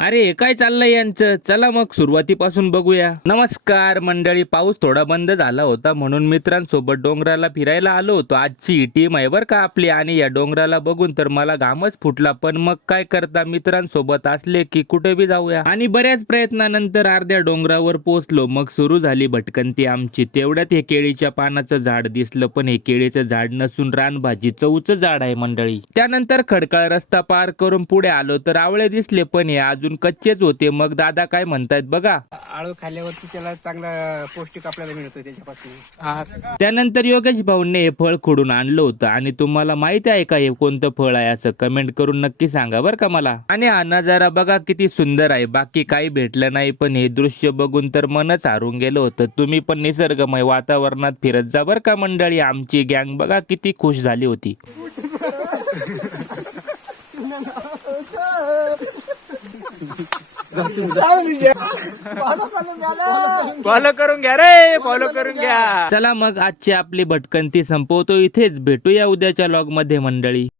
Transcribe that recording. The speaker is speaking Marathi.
अरे हे काय चाललंय यांचं? चला मग सुरुवातीपासून बघूया. नमस्कार मंडळी, पाऊस थोडा बंद झाला होता म्हणून मित्रांसोबत डोंगराला फिरायला आलो होतो. आजची ही टीम आहे बरं का आपली, आणि या डोंगराला बघून तर मला घामच फुटला. पण मग काय करता, मित्रांसोबत असले की कुठे बी जाऊया. आणि बऱ्याच प्रयत्नानंतर अर्ध्या डोंगरावर पोहोचलो. मग सुरू झाली भटकंती आमची. तेवढ्यात हे केळीच्या पानाचं झाड दिसलं, पण हे केळीचं झाड नसून रानभाजी चौचं झाड आहे मंडळी. त्यानंतर खडकाळ रस्ता पार करून पुढे आलो तर आवळे दिसले, पण हे अजून कच्चेच होते. मग दादा काय म्हणतायत बघा. आळू खाल्ल्यावरती त्याला चांगला पौष्टिक आपल्याला मिळतो त्याच्यापासून. त्यानंतर योगेश भाऊने हे फळ खोडून आणलं होतं, आणि तुम्हाला माहिती आहे का हे कोणतं फळ आहे असं? कमेंट करून नक्की सांगा बरं का मला. आणि हा नजारा बघा किती सुंदर आहे. बाकी काही भेटलं नाही, पण हे दृश्य बघून तर मनच हारून गेलं होतं. तुम्ही पण निसर्गमय वातावरणात फिरत जा बरं का मंडळी. आमची गँग बघा किती खुश झाली होती. फॉलो करून घ्या रे, फॉलो करून घ्या. चला मग आजची आपली भटकंती संपवतो इथेच. भेटूया उद्याच्या लॉग मध्ये मंडळी.